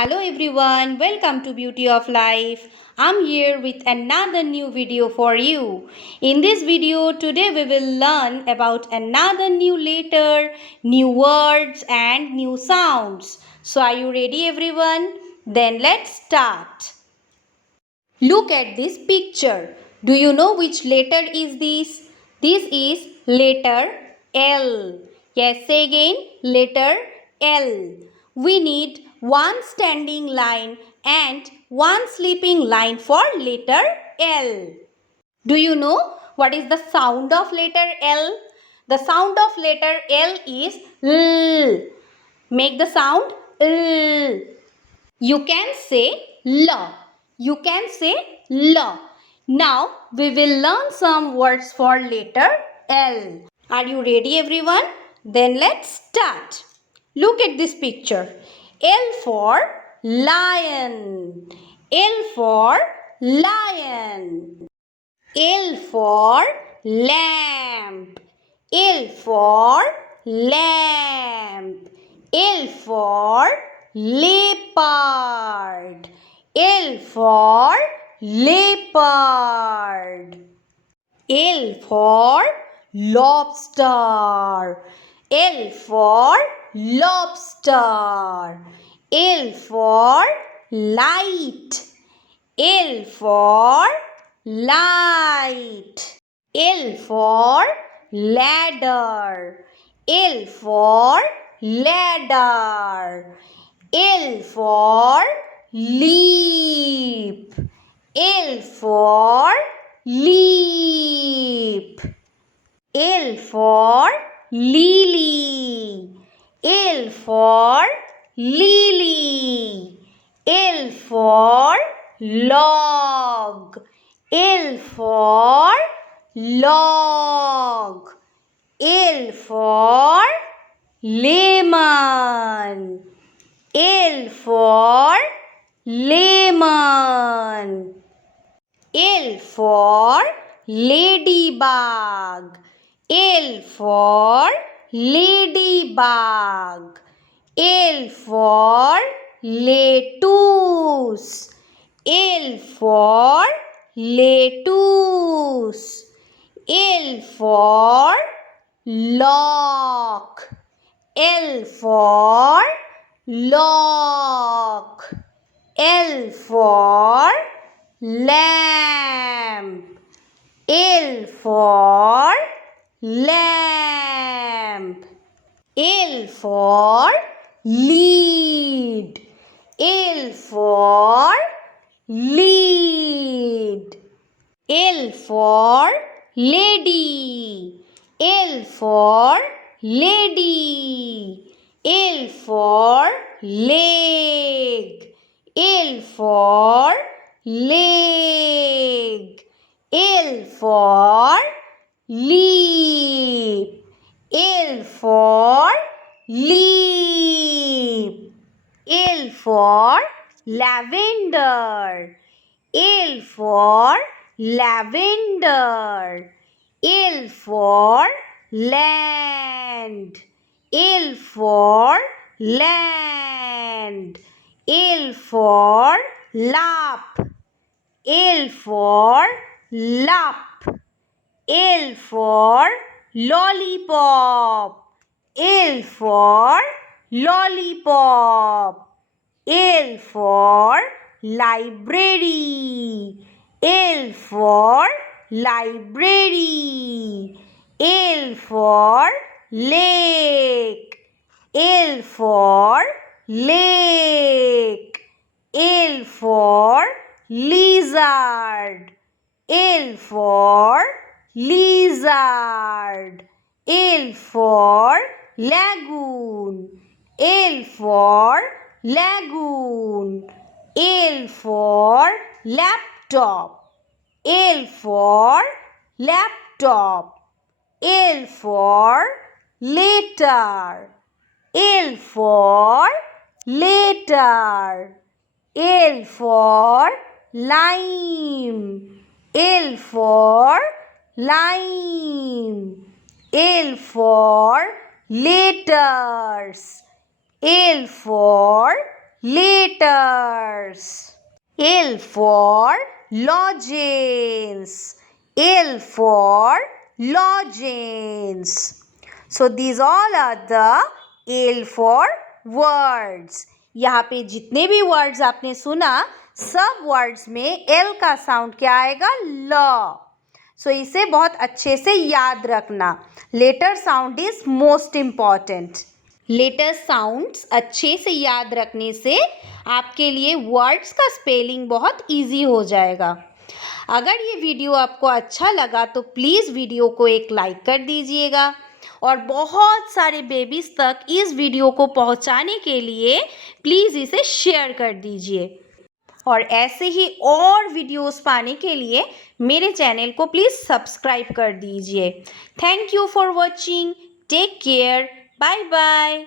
Hello everyone, welcome to Beauty of Life. I'm here with another new video for you. In this video today we will learn about another new letter, new words and new sounds. So are you ready everyone? Then let's start. Look at this picture. Do you know which letter is this? This is letter L. Yes, say again, letter L. We need one standing line and one sleeping line for letter L. Do you know what is the sound of letter L? The sound of letter L is L. Make the sound L. You can say L. You can say L. Now we will learn some words for letter L. Are you ready everyone? Then let's start. Look at this picture. L for lion. L for lion. L for lamp. L for lamp. L for leopard. L for leopard. L for lobster. L for lobster. L for light. L for light. L for ladder. L for ladder. L for leap. L for leap. L for lily. L for lily. L for log. L for log. L for lemon. L for lemon. L for ladybug. L for ladybug. L for lettuce. L for lettuce. L for lock. L for lock. L for lamp. L for lamp. L for lead. L for lead. L for lady. L for lady. L for leg. L for leg. L for leap. L for leap. L for lavender. L for lavender. L for land. L for land. L for lap. L for lap. L for lollipop. L for lollipop. L for library. L for library. L for lake. L for lake. L for lizard. L for lizard. L for lagoon. L for lagoon. L for laptop. L for laptop. L for later. L for later. L for lime. L for lime. L for letters. L for letters. L for lozenge. L for lozenge. So these all are the L for words. यहाँ पे जितने भी words आपने सुना सब words में L का sound क्या आएगा? ल. सो इसे बहुत अच्छे से याद रखना. Letter sound is most important. Letter sounds अच्छे से याद रखने से आपके लिए वर्ड्स का स्पेलिंग बहुत इजी हो जाएगा. अगर ये वीडियो आपको अच्छा लगा तो प्लीज़ वीडियो को एक लाइक कर दीजिएगा और बहुत सारे बेबीज़ तक इस वीडियो को पहुंचाने के लिए प्लीज़ इसे शेयर कर दीजिए. और ऐसे ही और वीडियोस पाने के लिए मेरे चैनल को प्लीज़ सब्सक्राइब कर दीजिए. Thank you for watching. Take care. Bye bye.